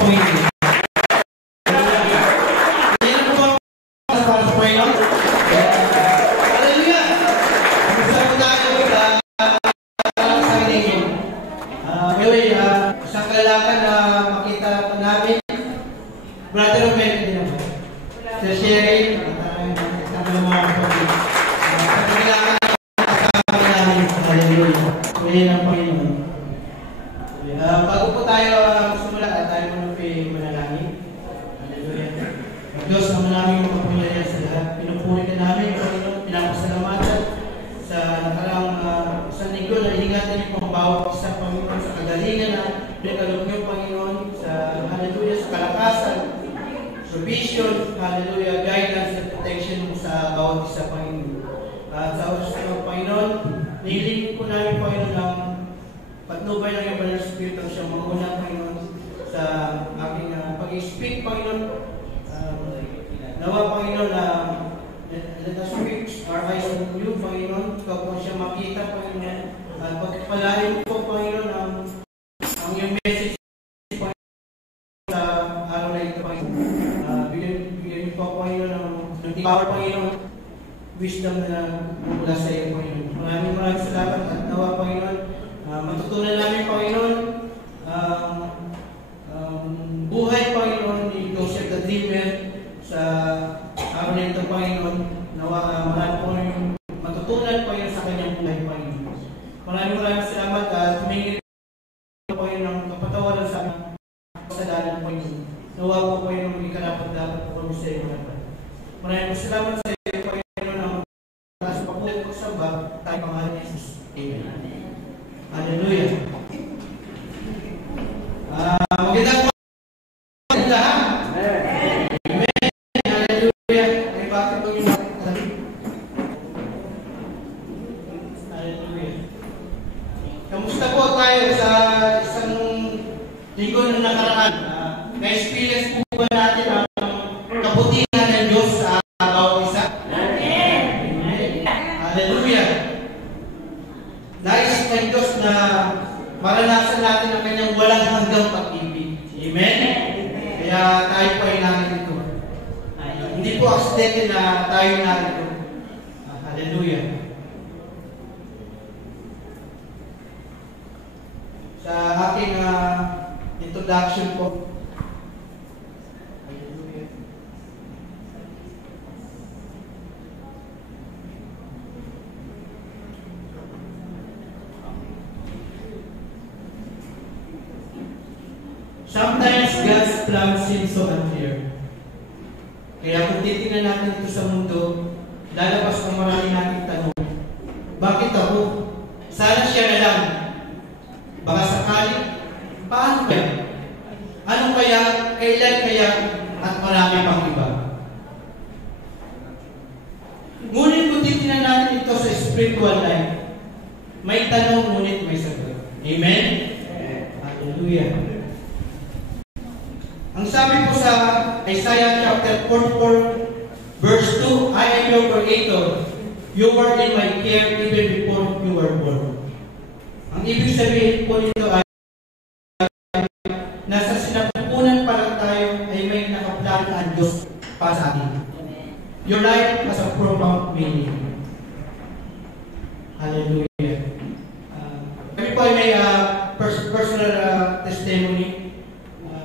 Panginoon. Yan po para sa Panginoon. Hallelujah! Gusto po tayo sa inyo. Anyway, isang kalalakan na makita po namin. Brother Romel, hindi naman. Sir Sherry, isang kalalakan po. Sa kalalakan na kasama namin. Hallelujah. Ngayon ang Panginoon. Bago po tayo sumula, tayo muna po manalangin. Hallelujah. Diyos, naman namin makapunyayan sa lahat. Pinupuri ka namin, Panginoon, pinapasalamatan sa nakarang isang linggo na ingatan niyo pang bawat isa, Panginoon, sa kagalingan na pinagkalog niyo, Panginoon, sa hallelujah, sa kalakasan, provision, hallelujah, guidance and protection mo sa bawat isa, Panginoon. At sa oras ng Panginoon, nihiling po namin, Panginoon, ng patnubay ng iyong Banal na Espiritu ang siyang manguna, Panginoon, sa aking pag-i-speak, Panginoon. Nawa, Panginoon, let us fix our eyes on you, Panginoon. Ikaw po siya makita, Panginoon. At pagpalain po, Panginoon, ang iyong message, Panginoon, sa araw na ito, Panginoon. Bigyan niyo po, Panginoon, ng power, Panginoon, wisdom na mula sa iyo, Panginoon. Maraming salamat at nawa, Panginoon. Matutunan namin, Panginoon, buhay, Panginoon, ni Joseph the Dreamer sa araw na ito, Panginoon. Nawa, marami po yung matutunan, Panginoon, sa kanyang buhay, Panginoon. Maraming salamat at humingi, Panginoon, ng kapatawaran sa aming kasalanan, Panginoon. Nawa po, Panginoon, maging karapat-dapat po kami sa iyo. Maraming salamat sa iyo, Panginoon, ang sa pagpupuksamba, tayo pangalan ni Jesus. Amen. Hallelujah. Magandang po lahat. Amen. Hallelujah. Ay bakit po yung hallelujah. Kamusta po tayo sa isang linggo na nakaraan? Na-experience po ba natin ang kabutihan ng Diyos sa bawat isa? Amen. Hallelujah. Nais ng Diyos na maranasan natin ang kanyang walang hanggang pag-ibig. Amen? Kaya tayo po ay narito. Hindi po aksidente na tayo narito. Hallelujah. Sa aking introduction po, sometimes God's plan seems so unclear. Kaya kung titingnan natin ito sa mundo, lalabas ang marami nating tanong. Bakit ako? Sana siya na lang. Baka sakali, paano kaya? Ano kaya? Kailan kaya? At marami pang iba. Ngunit kung titingnan natin ito sa spiritual life, may tanong ngunit may sagot. Amen? Hallelujah. Ang sabi po sa Isaiah chapter 44, verse 2, I am your creator. You were in my care even before you were born. Ang ibig sabihin po nito ay nasa sinapupunan pa lang tayo ay may nakaplano ang Diyos para sa atin. Your life has a profound meaning. Hallelujah. Kami po ay may personal testimony.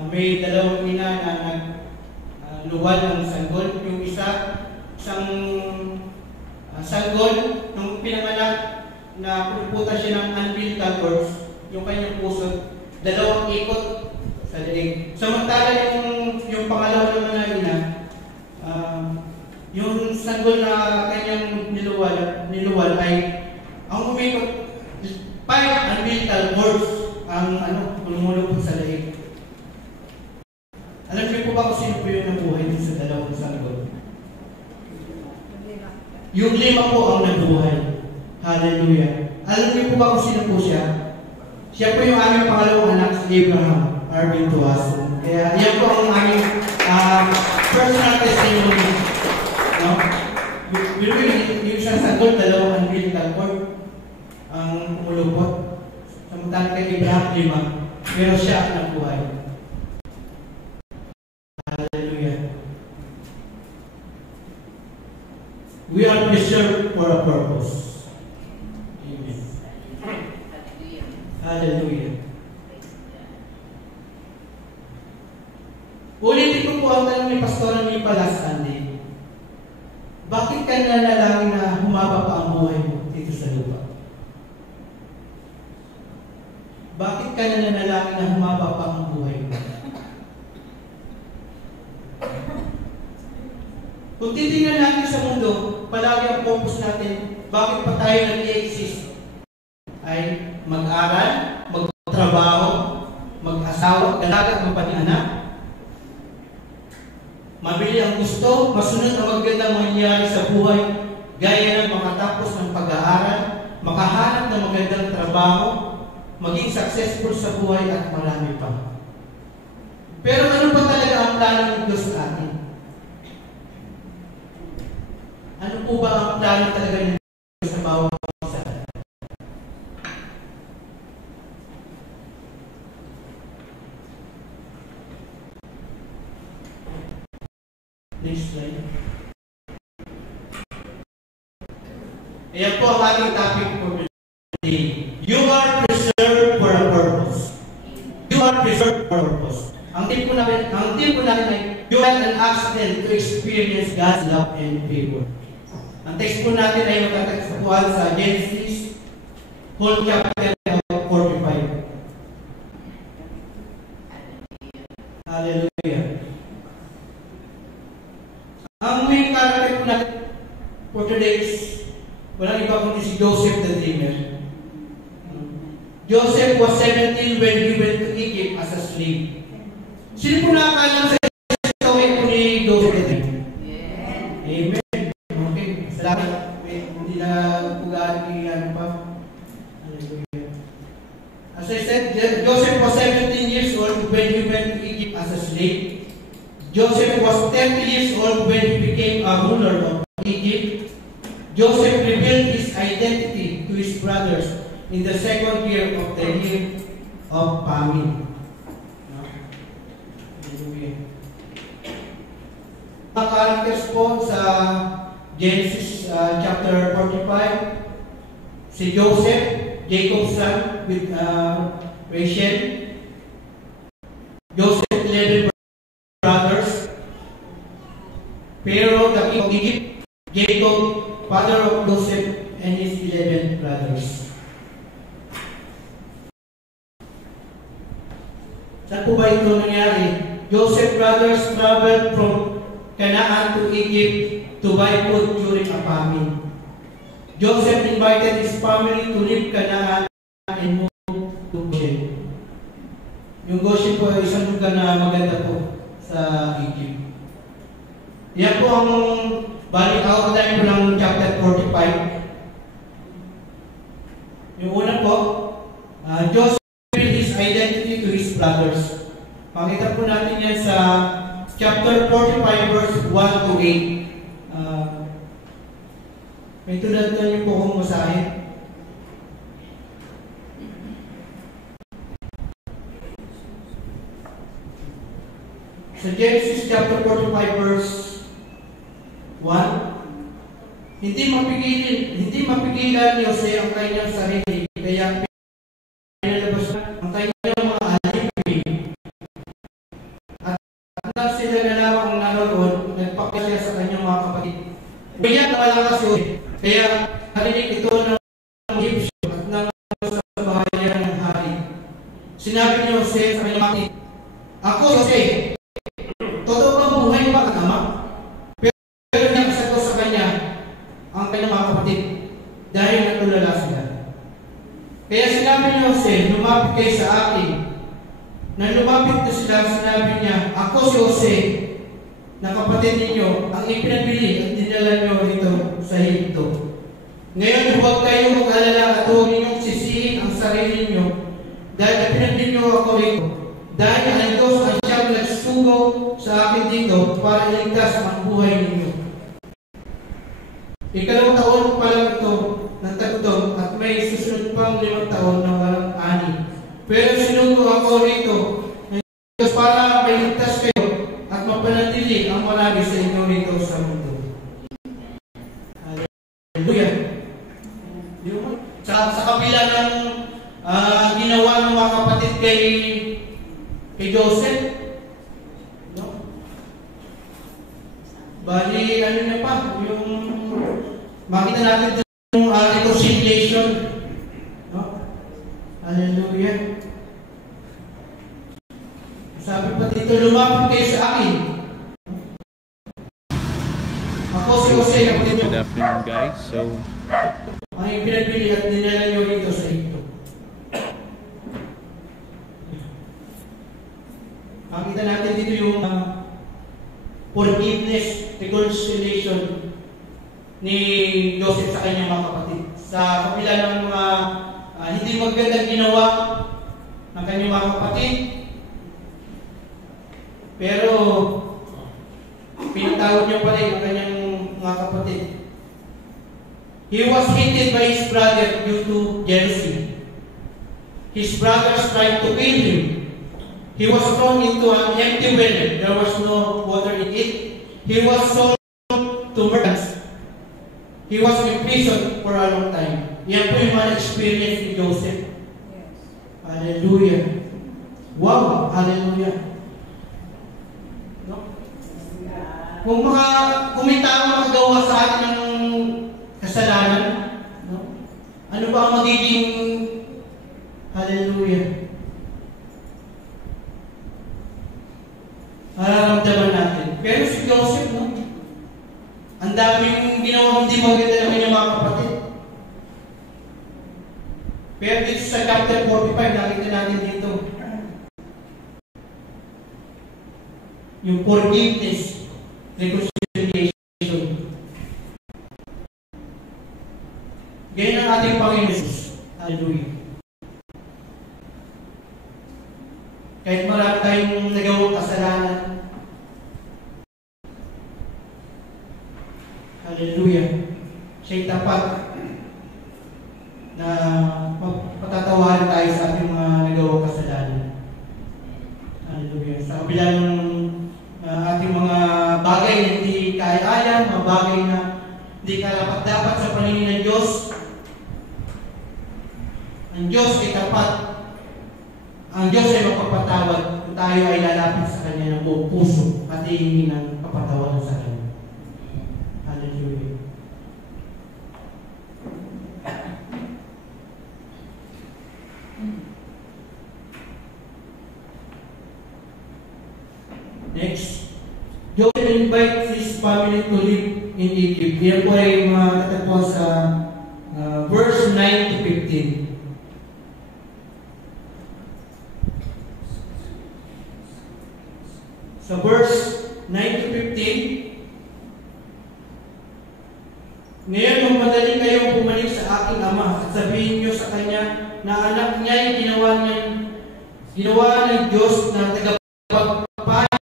May dalawang ina na nagluwal ng sanggol. Yung isang sanggol, nung pinanganak na puputa siya ng umbilical cords, yung kanyang puso, dalawang ikot sa leeg. Samantala yung pangalawa naman na ina, yung sanggol na kanyang niluwal ay ang umikot 5 umbilical cords ang lumulupot sa leeg. Alam niyo po ba kung sino po yung nabuhay din sa dalawang sanggol? Yung 5 po ang nabuhay. Hallelujah. Alam niyo po ba kung sino po siya? Siya po yung aming pangalawang anak, si Abraham Arvin Tuason. Kaya yan po ang aming personal testimony. No? Yung isang sanggol, dalawang umbilical cord ang umulupot. Samantala kay Abraham 5, pero siya ang nabuhay. We are preserved for a purpose. Amen. Hallelujah. Ulitin ko po ang tanong ni Pastor ni last Sunday. Bakit ka nanalangin na humaba pa ang buhay mo dito sa lupa? Bakit ka nanalangin na humaba pa ang buhay mo? Kung titingnan natin sa mundo, palagi ang focus natin, bakit pa tayo nag-i-exist? Ay mag-aral, magtrabaho, mag-asawa, dalaga, magpag-anak. Mabili ang gusto, masunod ang magandang mangyari sa buhay, gaya ng makatapos ng pag-aaral, makahanap ng magandang trabaho, maging successful sa buhay at marami pa. Pero ano ba talaga ang plano ng Diyos sa atin? Ano po ba ang plano talaga ng Diyos sa bawat isa? Next slide. Ayan po ang ating topic for today. You are preserved for a purpose. You are preserved for a purpose. Ang tip po natin ay, you had an accident to experience God's love and favor. Ang text po natin ay matatagpuan sa Genesis, whole chapter 45. Hallelujah. Ang main character po natin for today is walang iba kundi si Joseph the Dreamer. Joseph was 17 when he went to Egypt as a slave. Sino po nakakalam sa story po ni Joseph the Dreamer? Amen. Okay. Salamat. Hindi na pugaan ni ano pa. Hallelujah. As I said, Joseph was 17 years old when he went to Egypt as a slave. Joseph was 30 years old when he became a ruler of Egypt. Joseph revealed his identity to his brothers in the second year of the year of famine. Mga characters po sa Genesis chapter 45, si Joseph, Jacob's son with Rachel. Joseph 11 brothers. Pharaoh, the king of Egypt. Jacob, father of Joseph and his 11 brothers. Saan po ba ito nangyari? Joseph's brothers traveled from Canaan to Egypt to buy food during a famine. Joseph invited his family to leave Canaan and move to Goshen. Yung Goshen po ay isang lugar na maganda po sa Egypt. Yan po ang balik outline po ng chapter 45. Yung una po, Joseph revealed his identity to his brothers. Pakita po natin yan sa chapter 45 verse 1 to 8. May tulad na niyo po kung masahin. Sa Genesis chapter 45 verse 1, hindi mapigilan ni Jose ang kanyang sarili, kaya pinalabas ang kanyang mga alipin. At nang sila nalaman ang naroon, nagpakita siya sa kanyang mga kapatid. Umiyak na malakas yun, kaya narinig ito ng Egyptian at nang sa bahayan ng hari. Sinabi ni Jose sa kanyang kapatid, "Ako, Jose, totoo bang buhay ba ang ama?" Pero nakasagot sa kanya ang kanyang mga kapatid dahil natulala sila. Kaya sinabi ni Jose, "Lumapit kayo sa akin." Nang lumapit na sila, sinabi niya, "Ako si Jose, na kapatid ninyo, ang ipinabili at dinala niyo rito sa Ehipto. Ngayon, huwag kayong mag-alala at huwag ninyong sisihin ang sarili niyo dahil pinabili niyo ako rito. Dahil ang Diyos ang siyang nagsugo sa akin dito para iligtas ang buhay ninyo." Ikalawang taon pa lang ito nagtagtong at may susunod pang 5 taon na walang ani. Pero sinugo ako rito ng Diyos para mailigtas kayo at mapanatili ang marami sa inyo rito sa mundo. Hallelujah. Sa kabila ng ginawa ng mga kapatid kay Joseph, no? Bali, ano na pa, yung makita natin yung reconciliation, no? Hallelujah. Sabi pa dito, lumapit kayo sa akin. Ako si Jose, kapatid nyo. Good afternoon, guys. So, ang ipinabili at dinala nyo rito sa ito. Makita natin dito yung forgiveness, reconciliation ni Joseph sa kanyang mga kapatid. Sa kapila ng mga hindi magandang ginawa ng kanyang mga kapatid, pero pinatawad niya pa rin ang kanyang mga kapatid. He was hated by his brother due to jealousy. His brothers tried to kill him. He was thrown into an empty well. There was no water in it. He was sold to merchants. He was imprisoned for a long time. Yan po yung mga experience ni Joseph. Yes. Hallelujah. Wow! Hallelujah. No? Kung may tama magawa sa atin ng kasalanan, no? Ano ba ang magiging hallelujah? Nararamdaman natin. Pero si Joseph, no? Ang daming ginawa hindi maganda ng kanyang mga kapatid. Pero dito sa chapter 45, nakita natin dito yung forgiveness, reconciliation. Ganyan ang ating Panginoon Jesus. Hallelujah. Kahit marami tayong nagawang kasalanan, hallelujah, siya'y tapat na patatawahan tayo sa ating mga nagawang kasalanan. Hallelujah. Sa kabila ng ating mga bagay na hindi kaya-aya, mga bagay na hindi karapat-dapat sa paningin ng Diyos, ang Diyos ay tapat. Ang Diyos ay magpapatawad kung tayo ay lalapit sa Kanya ng buong puso at hihingi ng kapatawaran sa Kanya. Hallelujah. Next, Joseph invites his family to live in Egypt. Yan po ay matatagpuan sa verse 9 to 15. Sa verse 9 to 15, ngayon magmadali kayong bumalik sa aking ama at sabihin niyo sa kanya na anak niya ay ginawa ng Diyos na tagapagpapayo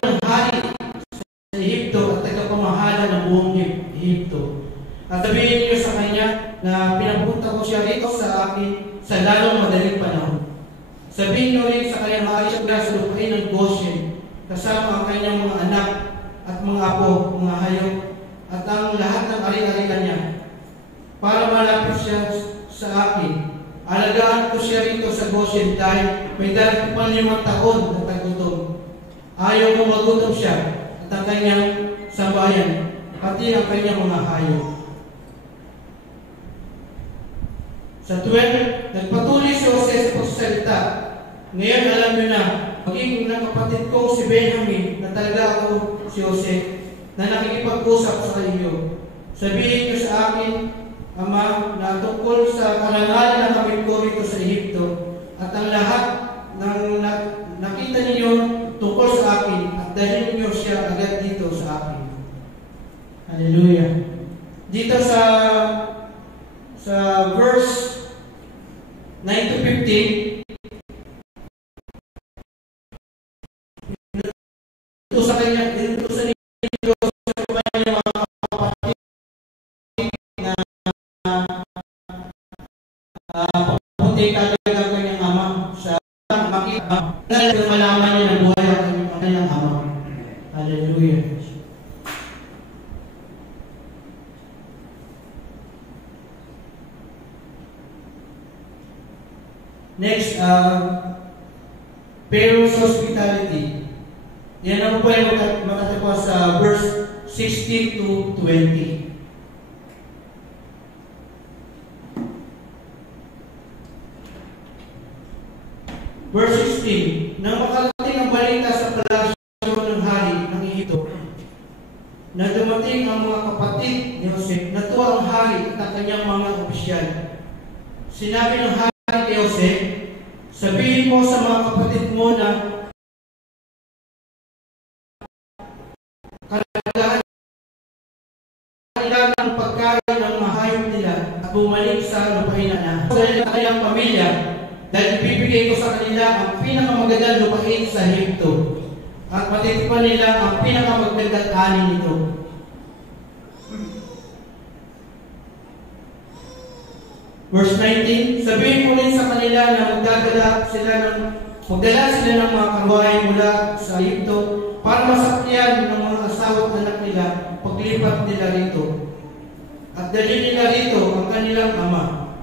ng hari sa Ehipto at tagapamahala ng buong Ehipto. At sabihin niyo sa kanya na pinapunta ko siya rito sa akin sa lalong madaling panahon. Sabihin niyo rin sa kanya maaari siya sa lupain ng Goshen kasama ang kanyang mga anak at mga apo, mga hayop, at ang lahat ng ari-arian niya, para malapit siya sa akin. Alagaan ko siya rito sa Goshen dahil may darating pa 5 taon na tagutom. Ayaw ko magutom siya at ang kanyang sambayan, pati ang kanyang mga hayop. Sa 12, nagpatuloy si Jose sa pagsasalita. Ngayon alam niyo na, magiging ng kapatid ko si Benjamin na talaga ako si Jose na nakikipag-usap sa iyo. Sabihin niyo sa akin, Ama, na tungkol sa karangalan na kami ko rito sa Ehipto at ang lahat ng nakita ninyo tungkol sa akin at dalhin niyo siya agad dito sa akin. Hallelujah. Dito sa verse 9 to 15, ito sa kanya, ito sa ninyo, sa kanya mga kapatid na papunti talaga ang kanyang ama sa makita, dahil malaman niya ng buhay ang kanyang ama. Hallelujah. Next, Pharaoh's hospitality. Yan naman po ay matatagpuan sa verse 16 to 20. Verse 16, nang makarating ang balita sa palasyo ng hari ng Ehipto, na dumating ang mga kapatid ni Jose, natuwa ang hari at ang kanyang mga opisyal. Sinabi ng hari kay Jose, sabihin mo sa mga kapatid mo na karagahan nila ng pagkain ng mahayop nila at bumalik sa lupain na dahil ang kanyang pamilya, dahil ibibigay ko sa kanila ang pinakamagandang lupain sa Ehipto at matitipan nila ang pinakamagandang ani nito. Verse 19, sabihin mo rin sa kanila na magdala sila ng mga karwahe mula sa Ehipto para masakyan ng mga asawa at anak nila paglipat nila rito. At dalhin nila rito ang kanilang ama.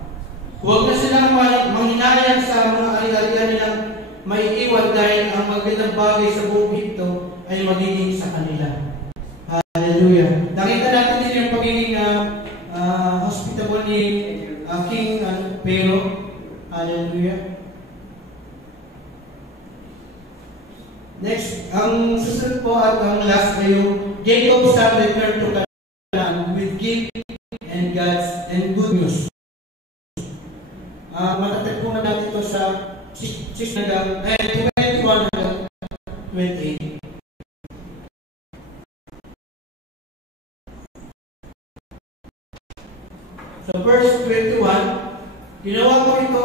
Huwag na silang manghinayan sa mga ari-arian nilang maiiwan dahil ang magandang bagay sa buong Ehipto ay magiging sa kanila. Hallelujah. Nakita natin din yung pagiging hospitable ni King Pharaoh. Hallelujah. Next, ang susunod po at ang last ay yung Jacob's son returned to Canaan with gift and good news. Matatagpuan natin ito sa 21 hanggang 28. So verse 21, ginawa ko ito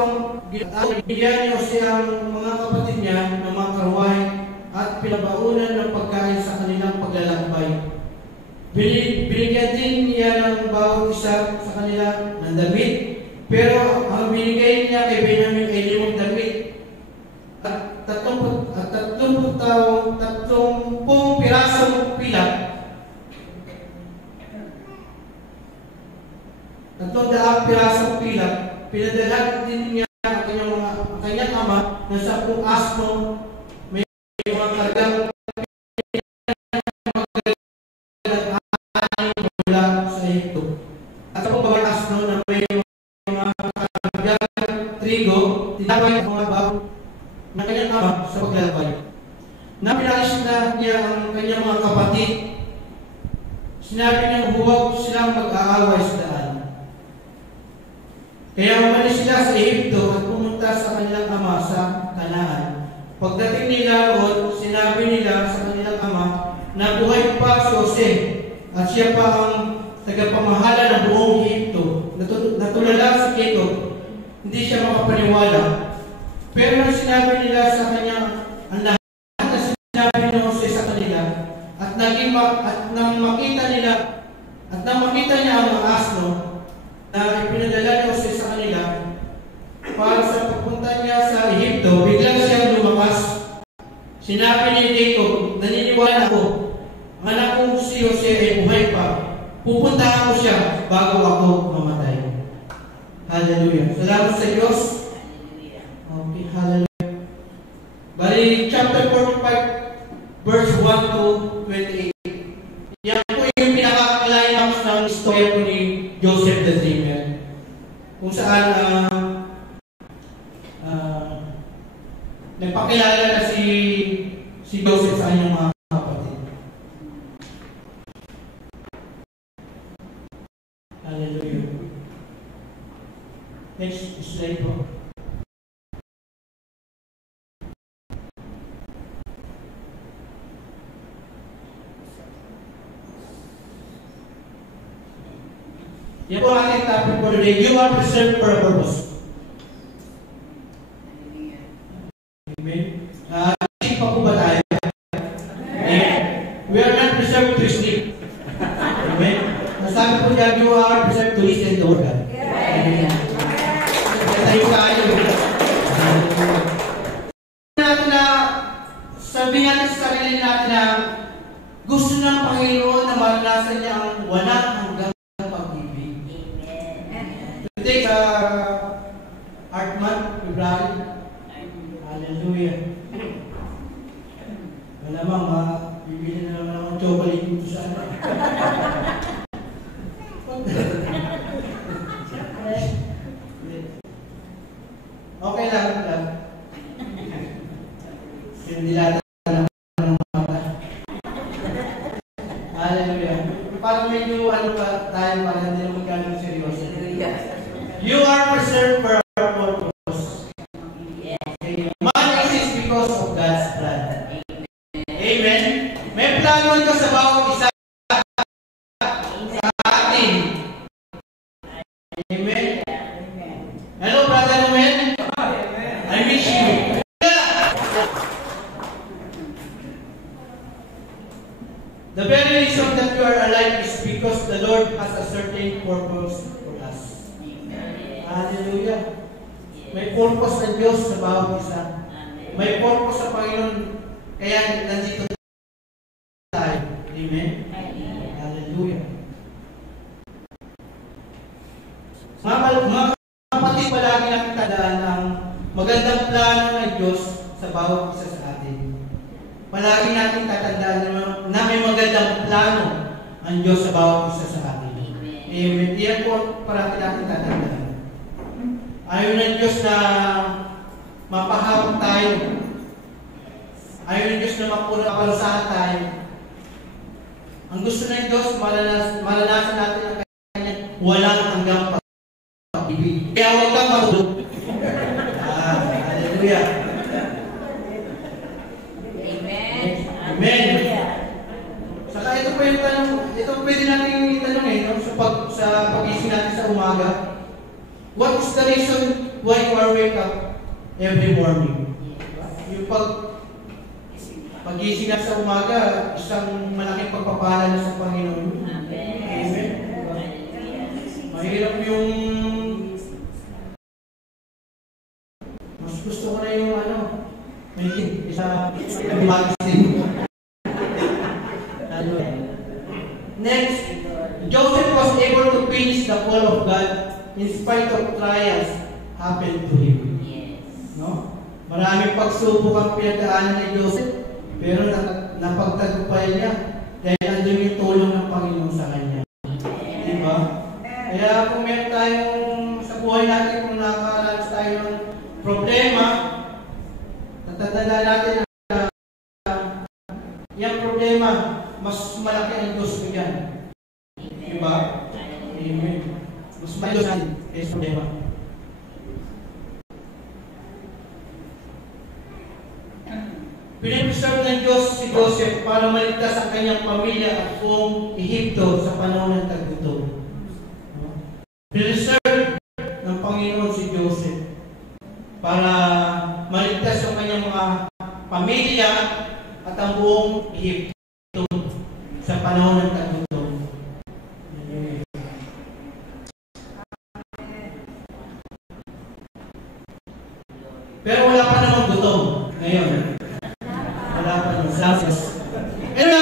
ang binigyan niyo siya ang mga kapatid niya ng mga karwahe at pinabaunan ng pagkain sa kanilang paglalakbay. Binigyan din niya ng bawat isa sa kanila ng damit, pero ang binigay niya kay Benjamin ay 5 damit at 30 pirasong pilak, 300 pirasong pilak. Pinadala din niya ang kanyang ama ng 10 asno, may mga kargang mula sa Ehipto. At sa mga asno na may mga kargang trigo, tinapay ang mga bago ng kanyang ama sa paglalakbay. Napinalis na niya ang kanyang mga kapatid. Sinabi niya huwag silang mag-aaway sa daan. Kaya umalis sila sa Ehipto at pumunta sa kanilang ama sa Canaan. Pagdating nila roon, sinabi nila sa kanilang ama na buhay pa si Jose at siya pa ang tagapamahala ng buong Ehipto. Natulala si Jacob, hindi siya makapaniwala. Pero nang sinabi nila sa kanya ang lahat na sinabi ni Jose sa kanila at nang makita niya ang mga asno na ipinadala ni Jose sa kanila para sa pagpunta niya sa Ehipto, biglang siyang lumakas. Sinabi ni Jacob, naniniwala ako, ang anak kong si Jose ay buhay pa. Pupuntahan ko siya bago ako mamatay. Hallelujah. Salamat sa Diyos. Okay, hallelujah. Bali, chapter 45, verse 1 to 28. Yan po yung pinaka-climax ng story po ni Joseph the Dreamer, kung saan nagpakilala na si Joseph sa kanyang mga kapatid. Hallelujah. Next slide po. Yan po ang ating topic for today. You are preserved for a purpose. Amen. Sleep pa po ba tayo? Amen. We are not preserved to sleep. Amen. Nasabi po niya, you are preserved to listen to God. Amen. Tayo tayo. Sabihin natin sa sarili natin na gusto ng Panginoon na maranasan niya ang walang hanggang Today, Art Month, February. masyadong seryoso. You are preserved for a purpose. Okay. Man exists because of God's plan. Amen. May plano ito sa bawat isa sa atin. Amen. Hello, Brother Noel. I miss you. The very reason that you are alive is because the Lord has a certain purpose for us. Hallelujah. May purpose ng Diyos sa bawat isa. May purpose sa Panginoon. Kaya nandito tayo. Amen? Hallelujah. Mga kapatid, palagi natin tandaan ang magandang plano ng Diyos sa bawat isa sa atin. Palagi natin tatandaan na may magandang plano ang Diyos sa bawat isa sa atin. Amen. Iyan po parati natin tatandaan. Ayaw ng Diyos na mapahawak tayo. Ayaw ng Diyos na mapalusahan tayo. Ang gusto ng Diyos, malanasan natin ang kanyang walang hanggang pag-ibig. Kaya huwag kang matulog. Hallelujah. Amen. Saka ito po yung tanong, ito pwede natin itanong no? Sa pag-ising natin sa umaga. What is the reason why you are wake up every morning? Yung pag-ising natin sa umaga, isang malaking pagpapala na sa Panginoon. Amen. Mahirap yung mas gusto ko na yung may isa magazine. Next, Joseph was able to finish the call of God in spite of trials happened to him. No? Maraming pagsubok ang pinagdaanan ni Joseph, pero napagtagumpayan niya dahil andun yung tulong ng Panginoon sa kanya. Diba? Kaya kung meron tayong sa buhay natin, kung nakakaranas tayo ng problema, natatanda natin na yung problema, mas malaki ang Diyos mo yan. Diba? Amen. Mas malaki ang Diyos natin problema. Pinipreserve ng Diyos si Joseph para maligtas ang kanyang pamilya at buong Ehipto sa panahon ng taggutom. Pinipreserve ng Panginoon si Joseph para maligtas ang kanyang mga pamilya at ang buong Ehipto sa panahon ng taggutom. Pero wala pa namang gutom ngayon. Wala pa namang sasis. Pero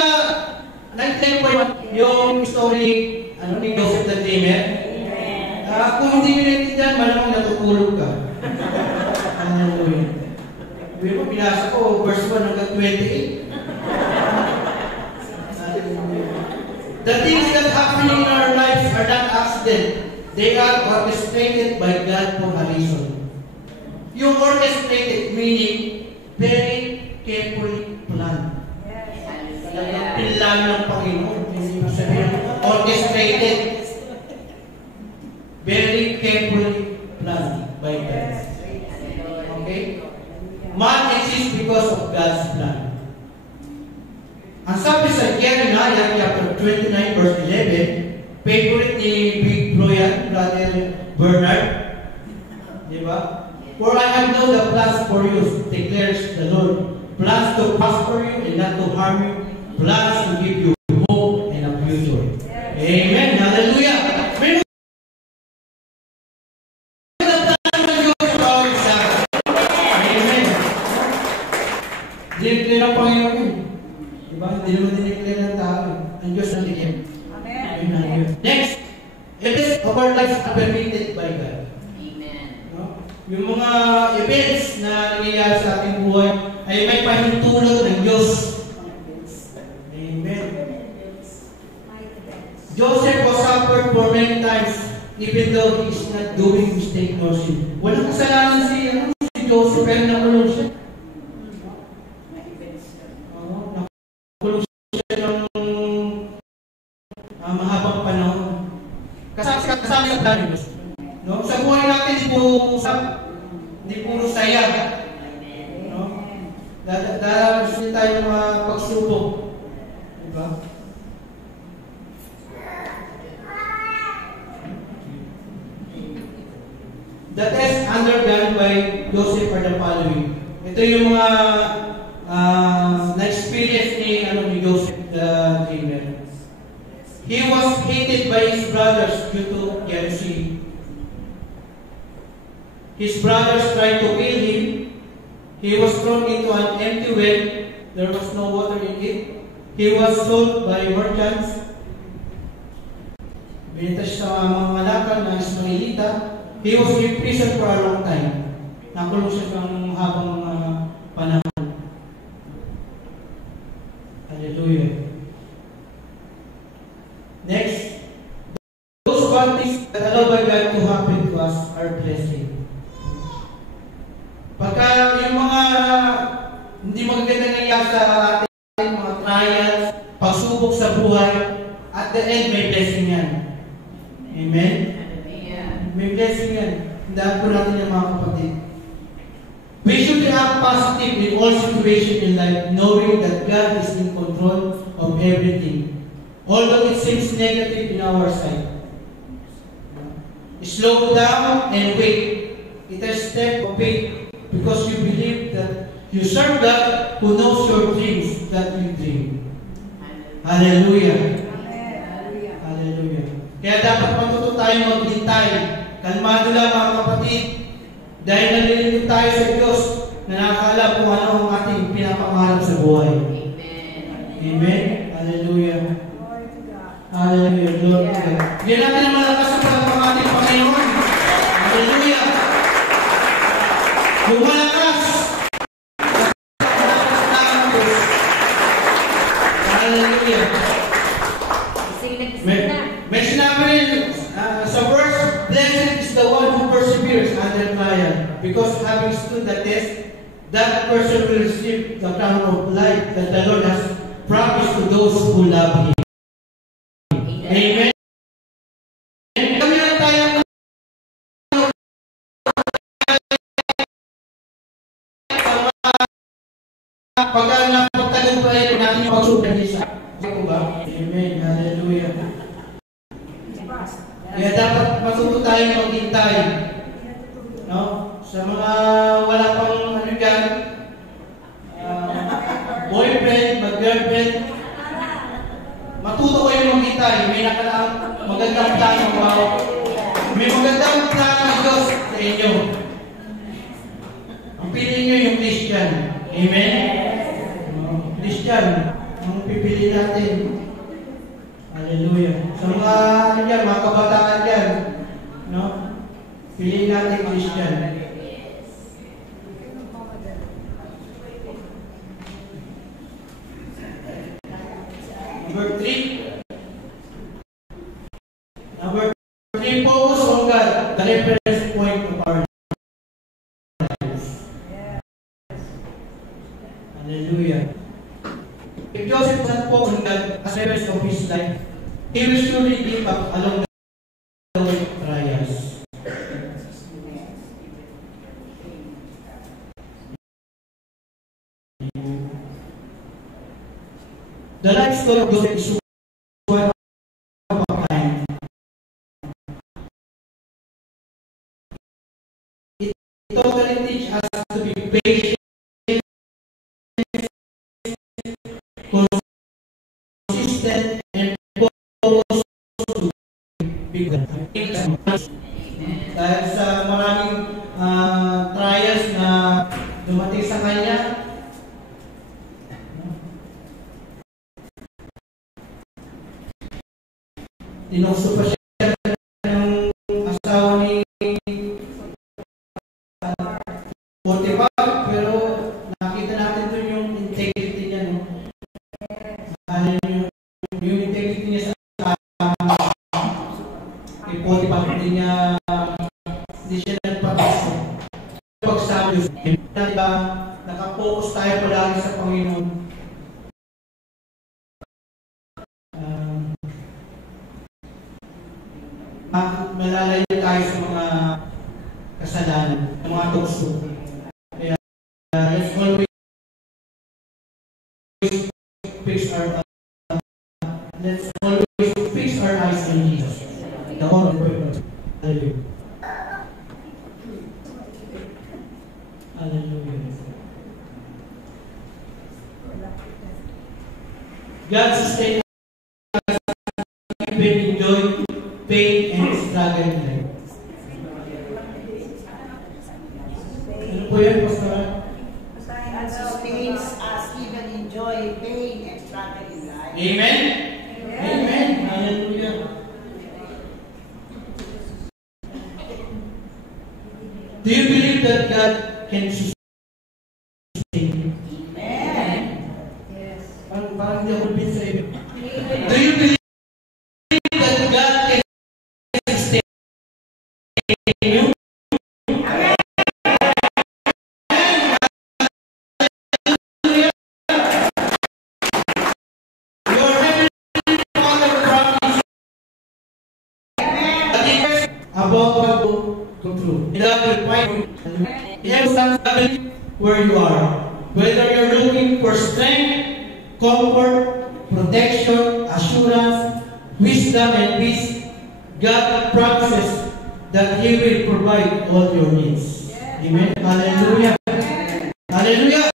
nag-time po yung story ni Joseph the Dreamer. Kung hindi nyo naintindihan, malamang natutulog ka. Hindi mo, binasa ko, verse 1 hanggang 28. The things that happen in our lives are not accident. They are orchestrated by God for a reason. Yung orchestrated meaning, very carefully planned. Pilan ng Panginoon. Orchestrated. Very carefully planned by God. Okay? Man exists because of God's plan. Ang sabi sa Jeremiah chapter 29 verse 11, favorite ni Big Brother Bernard, di ba? For I have known the plans for you, declares the Lord. Plans to prosper you and not to harm you. Plans to give you hope and a future. Amen. Hallelujah. Amen. Dineclare ng Panginoon yun. Diba? Hindi naman dineclare ng tao. Ang Diyos ang dilim. Amen. Next. Events of our lives are permitted by God. Yung mga events na nangyayari sa ating buhay ay may pahintulot ng Diyos. Amen. Joseph was suffered for many times even though he is not doing mistake nor sin. Walang kasalanan si Joseph pero nakulong siya. Nakulong siya ng mahabang panahon. Kasama kasama sa plano. No? Sa buhay natin, hindi puro saya. No? Darasin tayo ng mga pagsubok. Diba? The test undergone by Joseph are the following. Ito yung mga na-experience ni Joseph, the dreamer. He was hated by his brothers due to jealousy. His brothers tried to kill him. He was thrown into an empty well. There was no water in it. He was sold by merchants. Binenta siya sa mga malakal na Ismailita. He was in prison for a long time. Nakulong siya ng habang panahon. Hallelujah. Next, those bad things that allow by God to happen to us are blessing. Pagka yung mga hindi magaganda nangyayari sa ating mga trials, pagsubok sa buhay, at the end may blessing yan. Amen? May blessing yan. Tandaan po natin yung mga kapatid. We should act positive in all situations in life, knowing that God is in control of everything. Although it seems negative in our sight. Slow down and wait. It is a step of faith because you believe that you serve God who knows your dreams that you dream. Hallelujah. Hallelujah. Kaya dapat matuto tayo maghintay. Kalmado lang mga kapatid. Dahil nalilingkod tayo sa Diyos na nakakaalam kung ano ang ating pinapangarap sa buhay. Amen. Hallelujah. Hallelujah. Lord God. Bigyan natin ang malakas sa pagpapangating Panginoon. Hallelujah. Yung malakas. Hallelujah. May sinabi rin sa verse, blessed is the one who perseveres under trial, because having stood the test, that person will receive the crown of life that the Lord has promised to those who love Him. Amen. Kami na tayo pagka napagtagumpayan natin yung pagsukan isa. Amen. Hallelujah. Kaya dapat matuto tayong maghintay. No? Sa mga wala pang ano dyan, boyfriend, mag-girlfriend, matuto kayo maghintay. May nakalaang magandang plano. Wow. May magandang plano ng Diyos sa inyo. Ang pili nyo yung Christian. Amen? Christian, ang pipili natin. Hallelujah. Sa mga ano dyan, mga kabataan dyan, no? Piliin natin Christian. Number 3. Number 3, focus on God, the reference point of our lives. Hallelujah. If Joseph does not focus on God as reference of his life, he will surely give up along the way of trials. The life story of Joseph is one of a kind. It totally teaches us to be patient, consistent, and focused to be God. Dahil sa maraming trials na dumating sa kanya, tinukso pa siya ng asawa ni Potiphar, pero nakita natin doon yung integrity niya, no? Yung integrity niya sa kay Potiphar, hindi siya nagpapasok. Pagsabi, diba, nakapokus tayo palagi sa Panginoon. nalalayo tayo sa mga kasalanan, sa mga tukso. Kaya, let's always fix our eyes on Jesus. The only purpose. Hallelujah. Hallelujah. God sustains us even in joy, pain, and struggle in life. Ano po yan, Pastor? God sustains us even in joy, pain, and struggle in life. Amen? Amen. Hallelujah. Do you believe that God can sustain you? Amen. Yes. Parang hindi ako bin sa iyo. Do you believe that God can sustain you? Amen. Your heavenly Father promised about what to go through. He will find you. He understands where you are. Whether you're looking for strength, comfort, protection, assurance, wisdom, and peace, God promises that He will provide all your needs. Amen. Hallelujah. Hallelujah.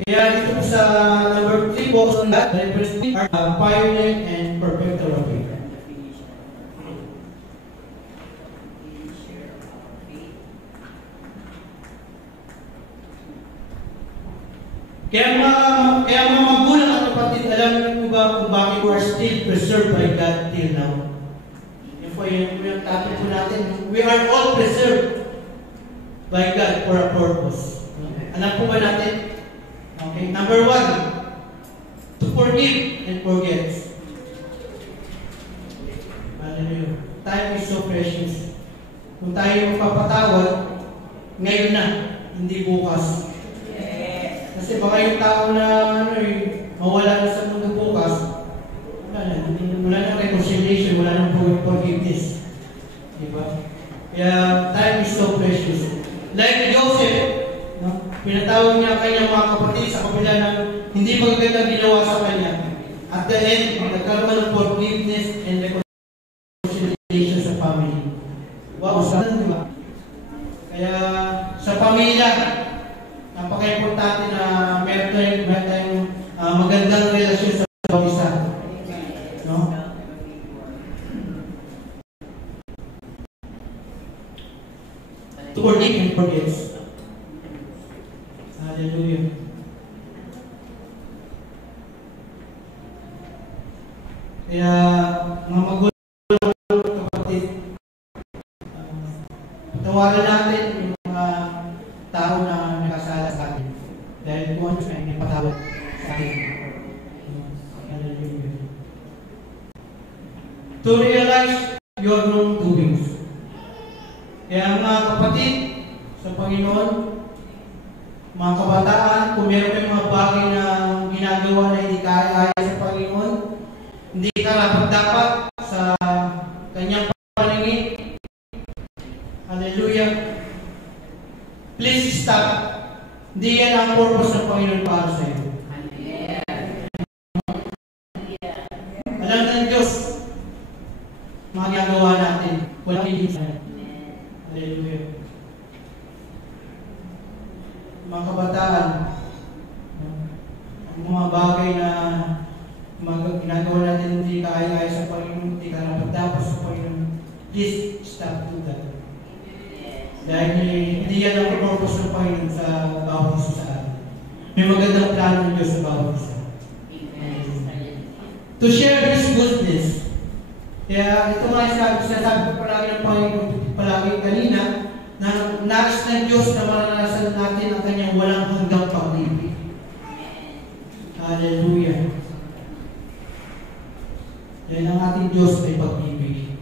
Kaya dito sa number 3 focus on that, representing our pioneer and perfecter of faith. Kaya mga magulang at kapatid, alam niyo po ba kung bakit we are still preserved by God till now? Yan po yung topic po natin. We are all preserved by God for a purpose. Alam po ba natin? Okay, number 1, to forgive and forget. Hallelujah. Time is so precious. Kung tayo magpapatawad, ngayon na, hindi bukas. Kasi baka yung tao na mawala na sa mundo bukas, wala na reconciliation, wala na forgiveness. Diba? Kaya time is so precious. Like Joseph, no? Pinatawag niya kanyang mga kapatid sa kabila ng hindi magagandang ginawa sa kanya. At the end, nagkaroon ng forgiveness and reconciliation sa family. Wow, saan diba? Kaya sa pamilya, napaka-importante na meron tayong magandang relasyon sa bawat isa. No? To forgive and forget. Hallelujah. Kaya mga magulang kapatid, tawagan natin yung mga tao na nakasala sa atin. Dahil kung ano ay may patawad sa atin. Hallelujah. To realize your wrongdoings. Kaya mga kapatid sa Panginoon, mga kabataan, kung meron kayong mga bagay na ginagawa na hindi kaya sa Panginoon, hindi ka dapat sa kanyang paningin. Hallelujah. Please stop. Hindi yan ang purpose ng Panginoon para sa iyo. Alam ng Diyos, mga ginagawa natin, walang hindi sa iyo. Hallelujah. Mga kabataan, ang mga bagay na ginagawa natin hindi kaya sa Panginoon, hindi ka dapat sa Panginoon, please stop to that. Dahil hindi yan ang purpose ng Panginoon sa bawat isa sa atin. May magandang plano ng Diyos sa bawat isa. To share His goodness. Kaya ito nga sinasabi ko palagi ng Panginoon, palagi kanina, na nais ng Diyos na maranasan natin ang kanyang walang hanggang pag-ibig. Hallelujah. Yan ang ating Diyos ay pag-ibig.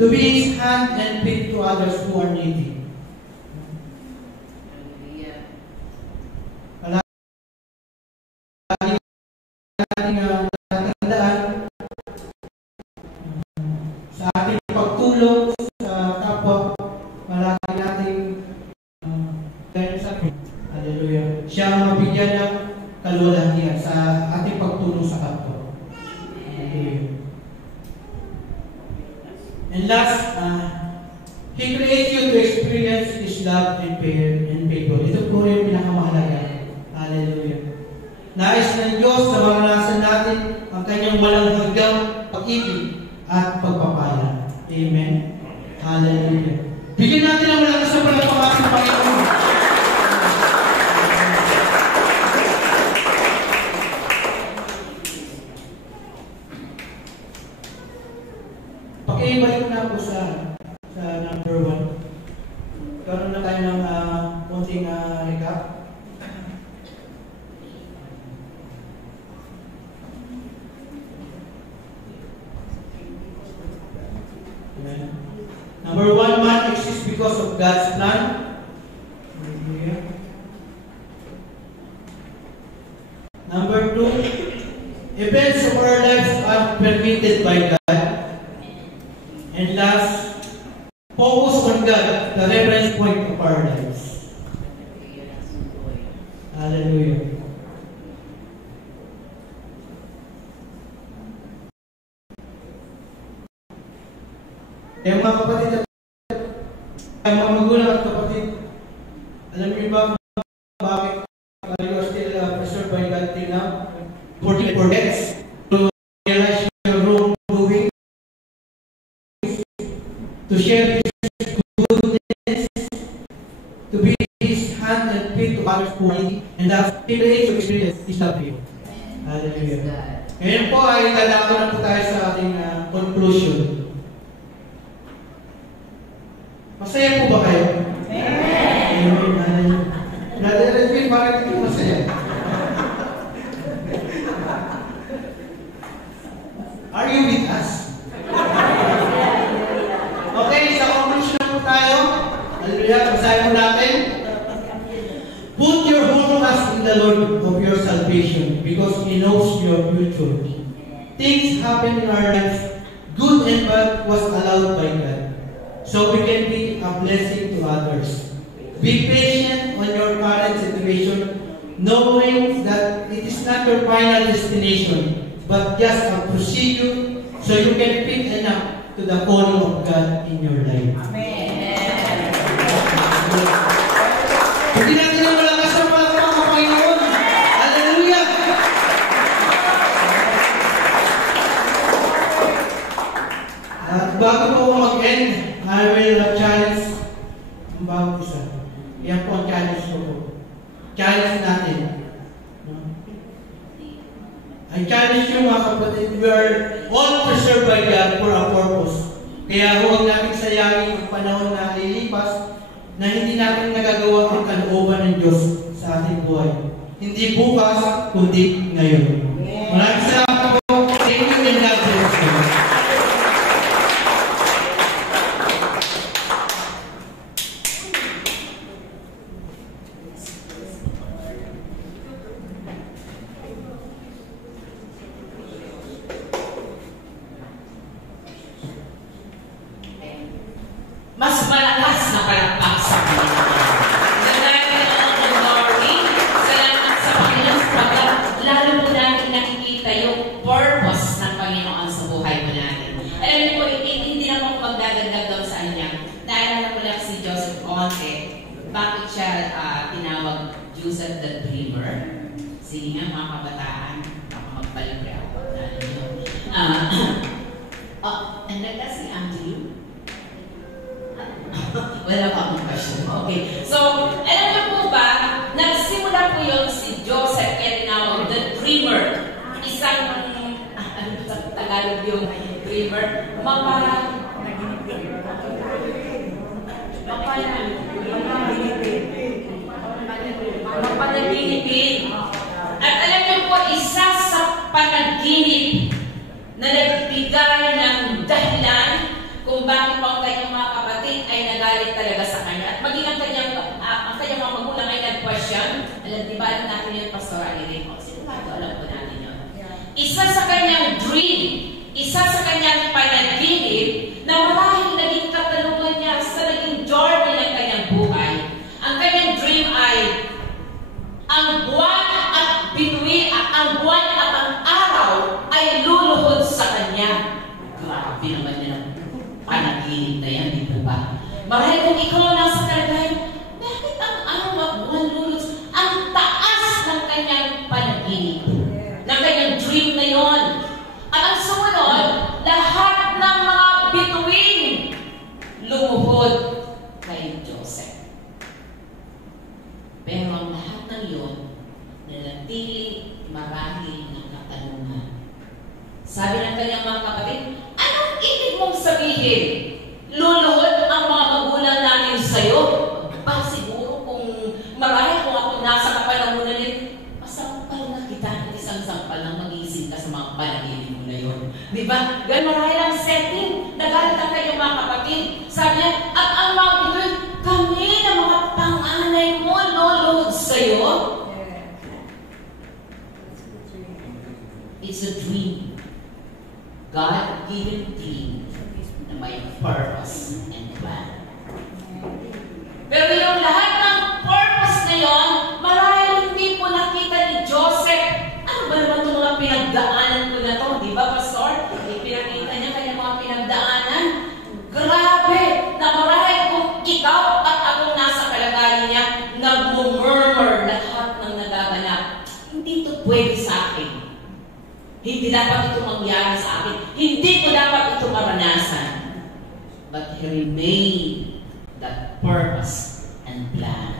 To be His hand and feet to others who are needy. nating tatandaan sa ating pagtulong sa kapwa, malaki nating dahil sa hallelujah, siya ang mabigyan ng kalwalhatian sa ating pagtulong sa kapwa. Hallelujah. And last, He creates you to experience His love and favor. Ito po yung pinakamahalaga. Hallelujah. Nais ng Diyos na maranasan natin ang kanyang walang hanggang pag-ibig at pagpapala. Amen. Hallelujah. Bigyan natin ang malakas na palakpakan sa Panginoon. Pakibalik na po sa number 1. Karoon na tayo ng konting recap. Number 1, man exists because of God's plan. Number 2, events of our lives are permitted by God. And last, focus on God, the reference point of our lives. Hallelujah. Kaya mga kapatid at mga magulang at kapatid, alam niyo ba bakit you are still preserved by God till now? Forgets to realize your wrongdoing, to share His goodness, to be His hand and feet to others who need, and that He creates to experience His love for you. Hallelujah. Ngayon po ay dadako na po tayo sa ating conclusion. Masaya po ba kayo? Amen. Brother Edwin, bakit hindi masaya? Are you with us? Okay, sa conclusion na po tayo. Hallelujah, basahin mo natin. Put your whole trust in the Lord of your salvation because He knows your future. Things happen in our lives, good and bad was allowed by God. So we can be a blessing to others. Be patient on your current situation, knowing that it is not your final destination, but just a procedure so you can fit enough to the calling of God in your life. Amen. Hindi natin ang malakas ng palakpakan ng Panginoon. Hallelujah! At bago po ako mag-end, I will challenge ang bawat isa. Yan po ang challenge ko po. Challenge natin. I challenge you mga kapatid, we are all preserved by God for a purpose. Kaya huwag natin sayangin ang panahon na lilipas na hindi natin nagagawa ang kalooban ng Diyos sa ating buhay. Hindi bukas, kundi ngayon. Maraming salamat po. Thank you and God bless you. Mas malakas na palakpak sa Panginoon. Good morning. Salamat sa Panginoon sapagkat lalo po natin nakikita yung purpose ng Panginoon sa buhay mo natin. Alam niyo po, hindi na po magdadagdag daw sa kanya. Naalala ko lang si Joseph Conte, bakit siya tinawag Joseph the Dreamer? Sige nga mga kabataan, baka magpalibre ako. And then that's the Andrew. Wala pa akong question. Okay. So, alam niyo po ba, nagsimula po yun si Joseph kaya tinawag the Dreamer. Isang, ano sa Tagalog yung Dreamer? Mapanaginipin. At alam niyo po, isa sa panaginip na nagbigay ng dahilan kung bakit po ang kanyang mga kapatid ay nagalit talaga sa kanya. At maging ang kanyang mga magulang ay nag-question. Alam, di ba alam natin yun, Pastor Irene? Sigurado, alam po natin yun. isa sa kanyang dream, isa sa kanyang panaginip na marahil naging katanungan niya sa naging journey ng kanyang buhay. Ang kanyang dream ay ang buwan at bituin at ang buwan at ang araw ay luluhod sa kanya. Grabe naman yan ang panaginip na yan, di po ba? Marahil kung ikaw nasa kalagayan, bakit ang araw at buwan luluhod? Ang taas ng kanyang panaginip, ng kanyang dream na yon. At ang sumunod, lahat ng mga bituin lumuhod kay Joseph. Pero ang lahat ng yon, nanatiling marahil ng katanungan. Sabi ng kanyang mga kapatid, anong ibig mong sabihin? Luluhod ang mga magulang namin sa'yo? Ba, siguro kung marahil kung ako nasa kapanahonan nito, masampal na kita ng isang sampal ng mag-iisip ka sa mga panaginip mo na yun. Di ba? Ganun marahil ang setting. Nagalit ang kanyang mga kapatid. Sabi niya, at ang mga bituin, kami na mga panganay mo luluhod sa'yo? It's a dream. God-given dream na may purpose and plan. Pero yung lahat ng purpose na yun, marahil hindi po nakita ni Joseph. Ano ba naman itong mga pinagdaanan ko na ito? Di ba, Pastor? Pinakita niya kanya mga pinagdaanan. Grabe! Na marahil kung ikaw at ako nasa kalagayan niya, nag-murmur lahat ng nagaganap. Hindi ito pwede sa akin. Hindi dapat ito mangyari sa akin. Hindi ko dapat ito maranasan. But he remained that purpose and plan.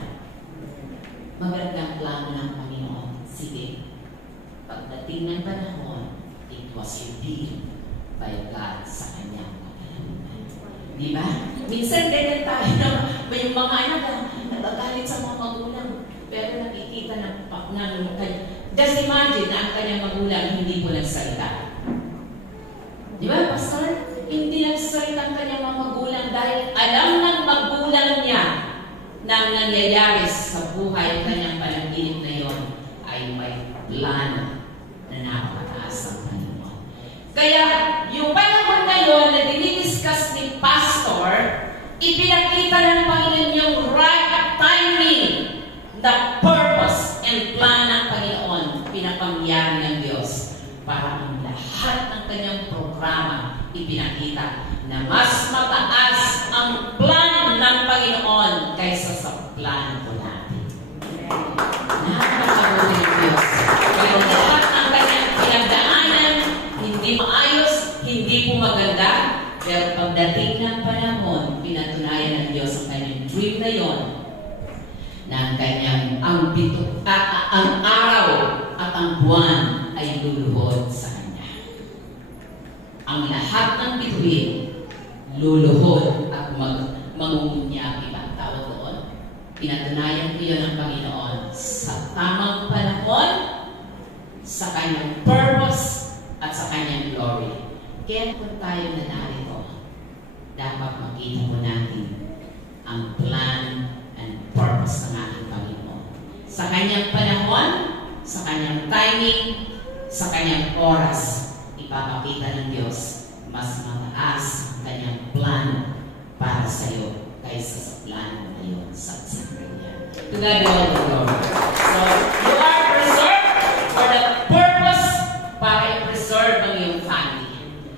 Magandang plano ng Panginoon. Sige. Pagdating ng panahon, it was revealed by God sa kanyang kapalaran. Di ba? Minsan ganyan tayo na may mga anak na nagagalit sa mga magulang. Pero nakikita ng just imagine na ang kanyang magulang hindi po nagsalita. Di ba, Pastor? Hindi nagsalita ang kanyang mga magulang dahil alam ng magulang niya na ang nangyayari sa buhay ng kanyang panaginip na yon ay may plan na napakataas ng Panginoon. Kaya yung panahon na yon na dinidiscuss ni Pastor, ipinakita ng Panginoon yung right timing, the purpose and plan ng Panginoon, pinapangyari ng Diyos para ang lahat ng kanyang programa ipinakita na mas mataas ang plan ng Panginoon kaysa sa plan ko natin. Napakabuti ng Diyos. Pero lahat ng kanyang pinagdaanan, hindi maayos, hindi po maganda, pero pagdating ng panahon, pinatunayan ng Diyos ang kanyang dream na yon, na ang kanyang ang araw at ang buwan ay luluhod sa kanya. Ang lahat ng bituin luluhod at mangungunyaki ba? Tawag doon. Pinatunayan ko yun ng Panginoon sa tamang panahon, sa kanyang purpose at sa kanyang glory. Kaya kung tayo na narito, dapat makita mo natin ang plan and purpose ng ating Panginoon. Sa kanyang panahon, sa kanyang timing, sa kanyang oras, ipapakita ng Diyos mas mataas ang kanyang plan para sa iyo kaysa sa plan na yun sa Kanya. To God be all the glory. So, you are preserved for the purpose para i-preserve ang iyong family.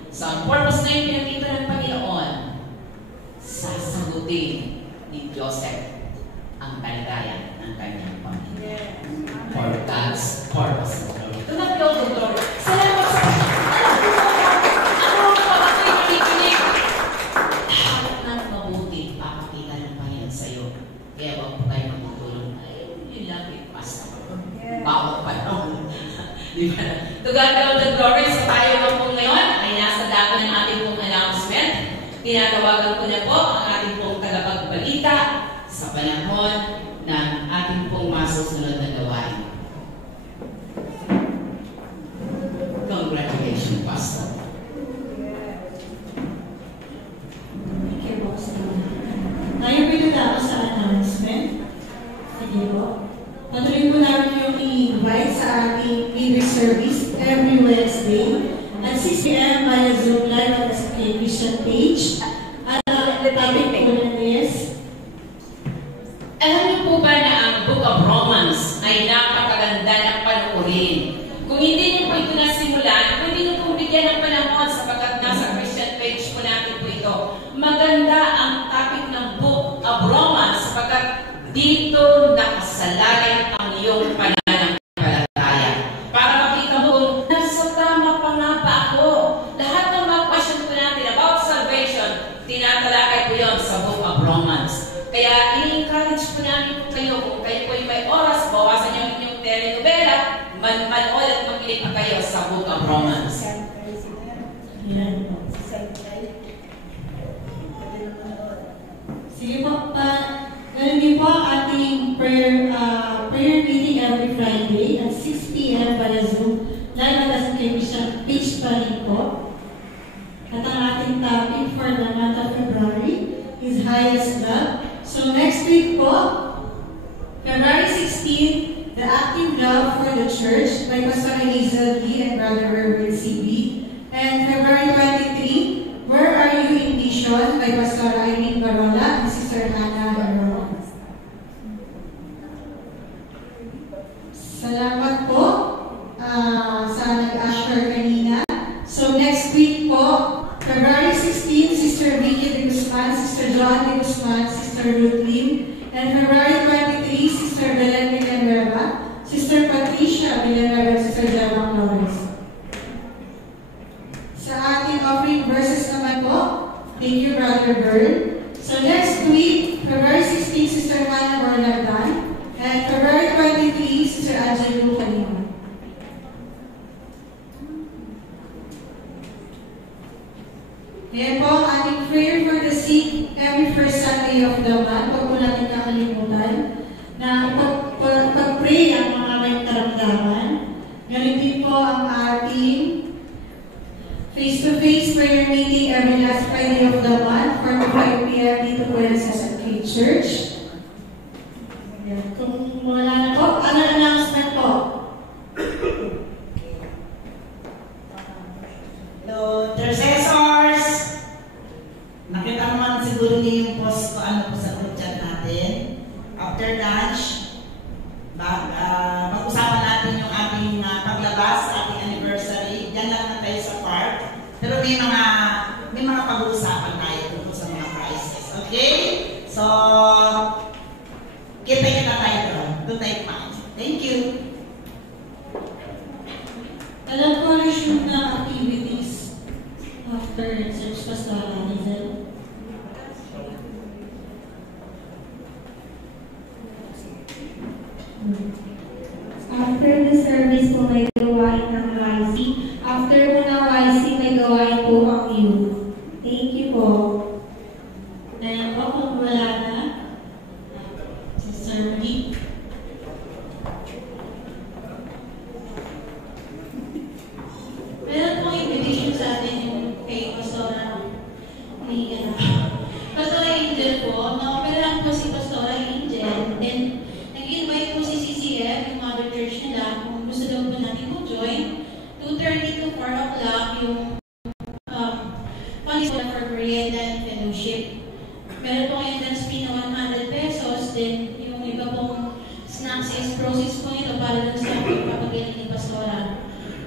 So, ang purpose na yung pinakita ng Panginoon, sasagutin ni Joseph ang kalagayan ng kanyang pamilya. For God's purpose. To God be all the glory. Salamat sa kaya wag po tayo magtutulong. Ay, yun lang, ipasa. Bawat panahon. Di ba? To God be all the glory. So tayo lang po ngayon ay nasa dako ng ating pong announcement. Tinatawagan ko na po ang ating pong tagapagbalita sa panahon ng ating pong masusunod na gawain. Congratulations, Pastor. Tayo pinadako sa announcement. Sige po. Patuloy po namin yung i-invite sa ating inner service every Wednesday. Dito nakasalalay ang iyong pananampalataya. Para makita mo, nasa tama pa nga ba ako? Lahat ng mga question po natin about salvation, tinatalakay po yun sa Book of Romans. Kaya i-encourage po namin po kayo, kung kayo po may oras, bawasan yung inyong telenovela, manood at makinig pa kayo sa Book of Romans. Yan po. Sige po, ganun din po ang ating prayer meeting every Friday at 6 p.m. para Zoom. Live at sa page pa rin po. At ang ating topic for the month of February is Highest Love. So next week po, February 16, the active love for the church by Pastor Elizabeth Lee and Brother Herbert C.B. And February 23, Where Are You in Vision by Pastor Irene Barola and Sister Hannah Barola. Salamat po sa nag-usher kanina. So next week po, February 16, Sister Vicky de Guzman, Sister John de Guzman, Sister Ruth Lim, and February 23, Sister Belen Villanueva, Sister Patricia Villanueva, Sister Jabang Flores. Sa ating offering verses naman po, thank you, Brother Bern. So next week, February 16, Sister Hannah Bornagdan, and February 23, Sister Angelo Kalima. Ngayon po ang ating prayer for the sick every first Sunday of the month. Huwag po natin nakalimutan na pag-pray ang mga may karamdaman. Ganun din po ang ating face-to-face prayer meeting every last Friday of the month from 5 p.m. dito po yan sa St. Kate Church. Yan. Kung wala na po, ano announcement po? Hello, intercessors! Nakita naman siguro niyo yung post ko ano po sa group chat natin. After lunch, pag-usapan natin yung ating paglabas sa ating anniversary. Diyan lang na tayo sa park. Pero may mga pag-uusapan tayo tungkol sa mga prizes. Okay? So, kita tayo doon. Doon tayo pa. Thank you. Alam ko resume na activities after research pastoral Hazel. After the service po may gawain ng YC. After po ng YC may gawain po ang youth. Thank you po. Dahil po kung wala na, Sister Monique. Meron pong invitation sa atin yung kay Pastora Pastora Angel po. Na-operahan po si Pastora Angel. Then, nag-invite po si CCF, yung mother church nila, kung gusto daw po natin po join. 2:30 to 4 o'clock yung Palisol for Merienda and Fellowship. Meron po kayong dance fee na 100 pesos. Then, yung iba pong snacks is process po ito para lang sa pagpapagaling ni Pastora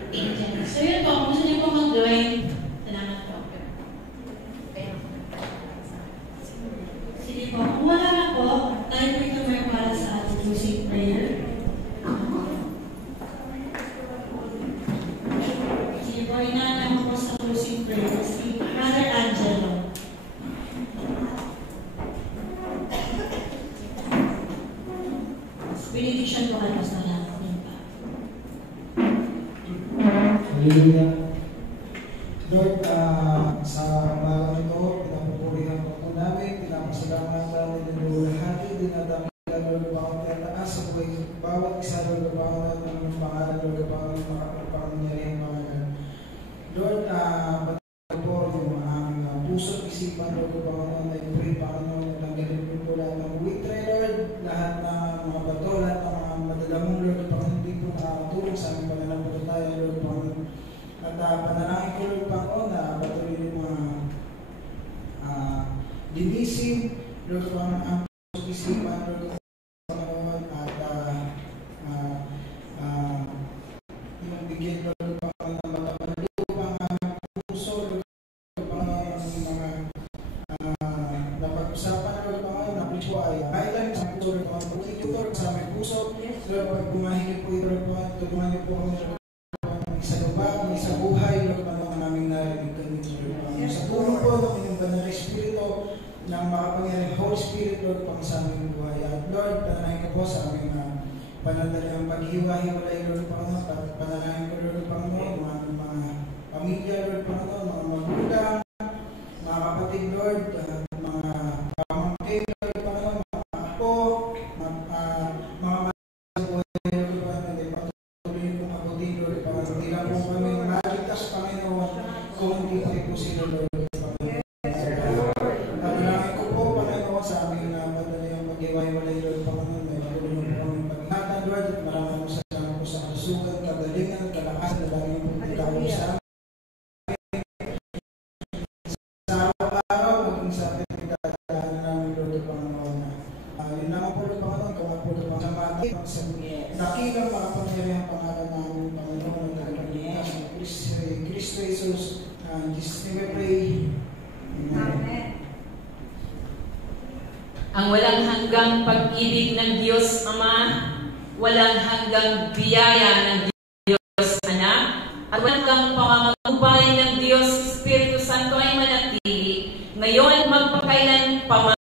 Angel. So yun po, kung gusto niyo po mag-join, salamat po. Sige po, kung wala na po, tayo po ito may para sa ating closing prayer. Sige po, inaanap ko po sa closing prayer si Brother Angelo. Benediction po kayo sa lahat. Hallelujah. Lord, sa umagang ito, pinapupurihan po namin, pinapasalamatan namin ng luwalhati, dinadami na Lord, bawat taas sa buhay, bawat isa Lord, bawat ng pangalan Lord, bawat makapangyarihan mga yan. Lord, patuloy po yung aming puso at isipan Lord, bawat na pray Panginoon, tanggalin po lahat ng buitre Lord, lahat ng mga bato, lahat ng mga madalamong Lord, Panginoon, hindi po nakakatulong sa aming pananampalataya Lord, Panginoon. At panalangin ko Lord Panginoon na patuloy yung mga linisin, Lord Panginoon, ang isipan Lord Panginoon at yung bigyan Lord Panginoon na matamalupang puso Lord Panginoon ang mga napag-usapan Lord Panginoon na puso ay kailan sa puso Lord, pagputin niyo, Lord, sa aming puso. Lord, pag bumahin niyo po ito, Lord, tulungan niyo po kami, Lord, sa lupa, sa buhay, Lord, ang aming narinig kami, Lord. Sa tulong po ng inyong banal na Espiritu, ng makapangyarang Holy Spirit, Lord, pang sa aming buhay. At Lord, pananahin ko po sa aming panandaliang paghiwa-hiwalay, Lord, Panginoon, at pananahin ko, Lord, Panginoon, mga pamilya, Lord, Panginoon, mga magulang, mga kapatid, Lord, mga pamangkin, Lord, Panginoon, mga apo, mga buhay, Lord, Panginoon, patuloy po mabuti, Lord, Panginoon, hindi lang po kami maligtas, Panginoon, kung hindi po sila, Lord, Panginoon. Panalangin ko po, Panginoon, sa aming panandaliang paghiwa-hiwalay, Lord, Panginoon, may patuloy po kami pag-ingatan, Lord, at maraming salamat po sa kasugan, kagalingan, kalakas, na lagi po ikaw sa amin. Nakilang makapangyarihan pangalan namin, Panginoon, ng Panginoon, Kristo Jesus, Jesus name we pray. Amen. Ang walang hanggang pag-ibig ng Diyos Ama, walang hanggang biyaya ng Diyos Anak, at walang hanggang pamamagubay ng Diyos Espiritu Santo ay manatili, ngayon magpakailan pa